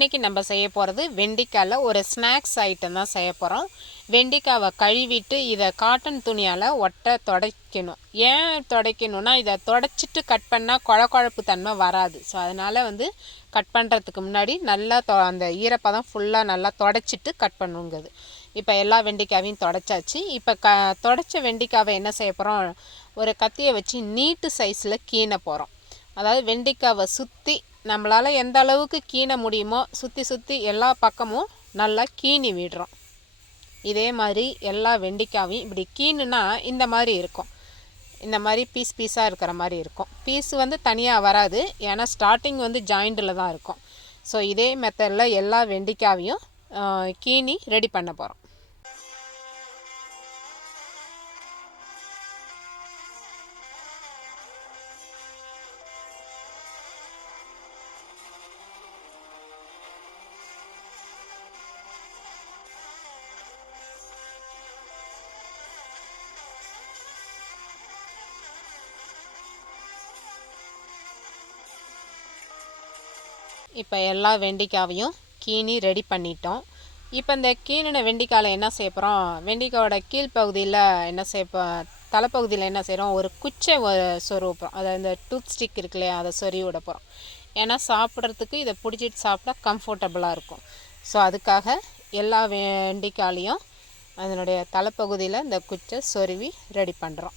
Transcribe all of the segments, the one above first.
இன்றைக்கி நம்ம செய்ய போகிறது வெண்டைக்காயில் ஒரு ஸ்நாக்ஸ் ஐட்டம் தான் செய்ய போகிறோம். வெண்டைக்காவை கழுவிட்டு இதை காட்டன் துணியால் துடைக்கணும். ஏன் துடைக்கணும்னா இதை துடைச்சிட்டு கட் பண்ணால் குழப்பு தன்மை வராது. ஸோ அதனால் கட் பண்ணுறதுக்கு முன்னாடி நல்லா அந்த ஈரப்பதம் ஃபுல்லாக நல்லா துடைச்சிட்டு கட் பண்ணுங்கிறது. இப்போ எல்லா வெண்டைக்காவையும் துடைச்சாச்சு. இப்போ துடைச்ச வெண்டைக்காவை என்ன செய்ய போகிறோம், ஒரு கத்தியை வச்சு நீட்டு சைஸில் கீண போகிறோம். அதாவது வெண்டைக்காவை சுற்றி நம்மளால் எந்த அளவுக்கு கீண முடியுமோ சுற்றி எல்லா பக்கமும் நல்லா கீணி விடுறோம். இதே மாதிரி எல்லா வெண்டைக்காவையும் இப்படி கீணுனா இந்த மாதிரி இருக்கும். இந்த மாதிரி பீஸாக இருக்கிற மாதிரி இருக்கும். பீஸ் தனியாக வராது, ஏன்னா ஸ்டார்டிங் ஜாயிண்டில் தான் இருக்கும். ஸோ இதே மெத்தடில் எல்லா வெண்டைக்காவையும் கீணி ரெடி பண்ண போகிறோம். இப்போ எல்லா வெண்டைக்காவையும் கீணி ரெடி பண்ணிட்டோம். இப்போ இந்த கீணின வெண்டைக்காயில் என்ன செய்ய போகிறோம், வெண்டைக்காயோட கீழ்ப்பகுதியில் என்ன தலைப்பகுதியில் என்ன செய்கிறோம், ஒரு குச்சை சொருவோம். அதை இந்த டூத் ஸ்டிக் இருக்கு இல்லையா, அதை சொருவி விட போகிறோம். ஏன்னா சாப்பிட்றதுக்கு இதை பிடிச்சிட்டு சாப்பிட்டா கம்ஃபர்டபுளாக இருக்கும். ஸோ அதுக்காக எல்லா வெண்டைக்காயிலையும் அதனுடைய தலைப்பகுதியில் இந்த குச்சை சொருவி ரெடி பண்ணுறோம்.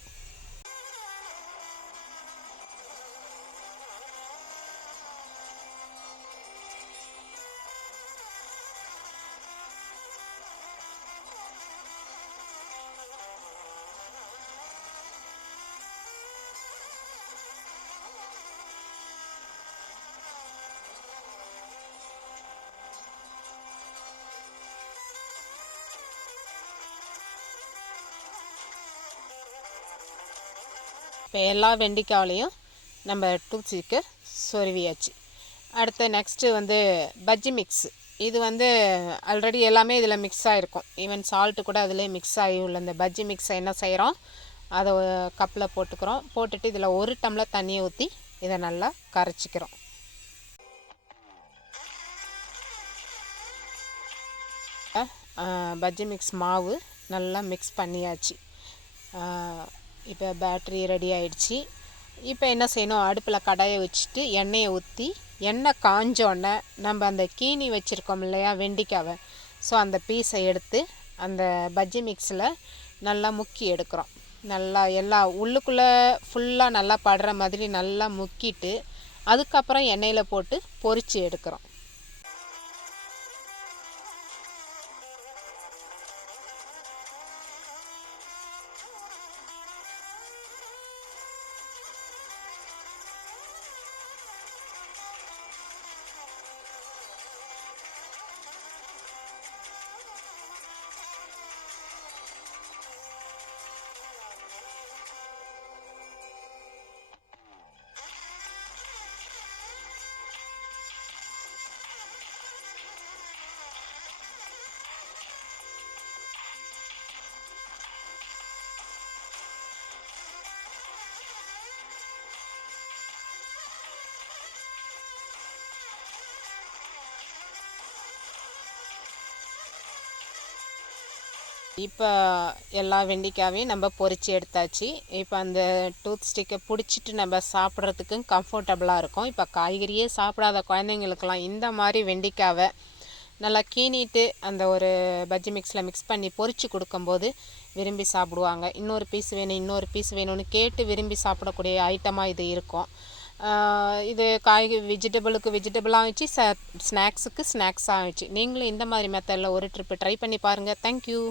இப்போ எல்லா வெண்டைக்காவிலையும் நம்ம டூத்ஸ்டிக்கு சொருவியாச்சு. அடுத்து நெக்ஸ்ட்டு பஜ்ஜி மிக்ஸ். இது ஆல்ரெடி எல்லாமே இதில் மிக்ஸ் ஆகிருக்கும். ஈவன் சால்ட்டு கூட அதிலே மிக்ஸ் ஆகி உள்ள இந்த பஜ்ஜி மிக்ஸை என்ன செய்கிறோம், அதை கப்பில் போட்டுக்கிறோம். போட்டுட்டு இதில் 1 டம்ளர் தண்ணியை ஊற்றி இதை நல்லா கரைச்சிக்கிறோம். பஜ்ஜி மிக்ஸ் மாவு நல்லா மிக்ஸ் பண்ணியாச்சு. இப்போ பேட்ரி ரெடி ஆகிடுச்சி. இப்போ என்ன செய்யணும், அடுப்பில் கடாயை வச்சுட்டு எண்ணெயை ஊற்றி எண்ணெய் காஞ்சோடனே நம்ம அந்த கீனி வச்சுருக்கோம் இல்லையா வெண்டைக்காவை, ஸோ அந்த பீஸை எடுத்து அந்த பஜ்ஜி மிக்ஸில் நல்லா முக்கி எடுக்கிறோம். நல்லா எல்லா உள்ளுக்குள்ளே ஃபுல்லாக நல்லா படுற மாதிரி நல்லா முக்கிட்டு அதுக்கப்புறம் எண்ணெயில் போட்டு பொரித்து எடுக்கிறோம். இப்போ எல்லா வெண்டைக்காவையும் நம்ம பொரித்து எடுத்தாச்சு. இப்போ அந்த டூத் ஸ்டிக்கை பிடிச்சிட்டு நம்ம சாப்பிட்றதுக்கும் கம்ஃபர்டபுளாக இருக்கும். இப்போ காய்கறியே சாப்பிடாத குழந்தைங்களுக்கெல்லாம் இந்த மாதிரி வெண்டைக்காவை நல்லா கீணிட்டு அந்த ஒரு பஜ்ஜி மிக்ஸில் மிக்ஸ் பண்ணி பொரித்து கொடுக்கும்போது விரும்பி சாப்பிடுவாங்க. இன்னொரு பீஸ் வேணும் இன்னொரு பீஸ் வேணும்னு கேட்டு விரும்பி சாப்பிடக்கூடிய ஐட்டமாக இது இருக்கும். இது வெஜிடபிளுக்கு வெஜிடபிளாக ஆகிடுச்சு, ஸ்நாக்ஸுக்கு ஸ்நாக்ஸாக ஆகிடுச்சு. நீங்களும் இந்த மாதிரி மெத்தடில் ஒரு ட்ரிப்பு ட்ரை பண்ணி பாருங்கள். தேங்க்யூ.